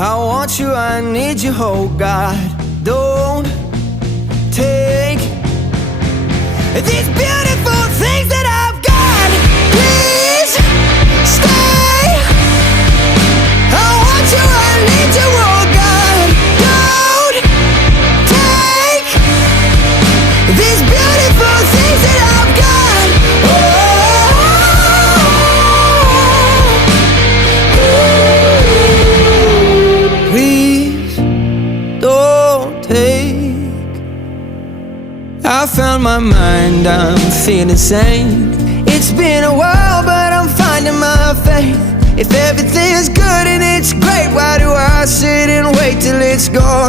I want you, I need you, oh God. Don't take these beautiful things that I've got. Please stay. I want you, I need you, oh God. Don't take these beautiful things that I've got. Please don't take. I found my mind, I'm feeling sane. It's been a while, but I'm finding my faith. If everything's good and it's great, why do I sit and wait till it's gone?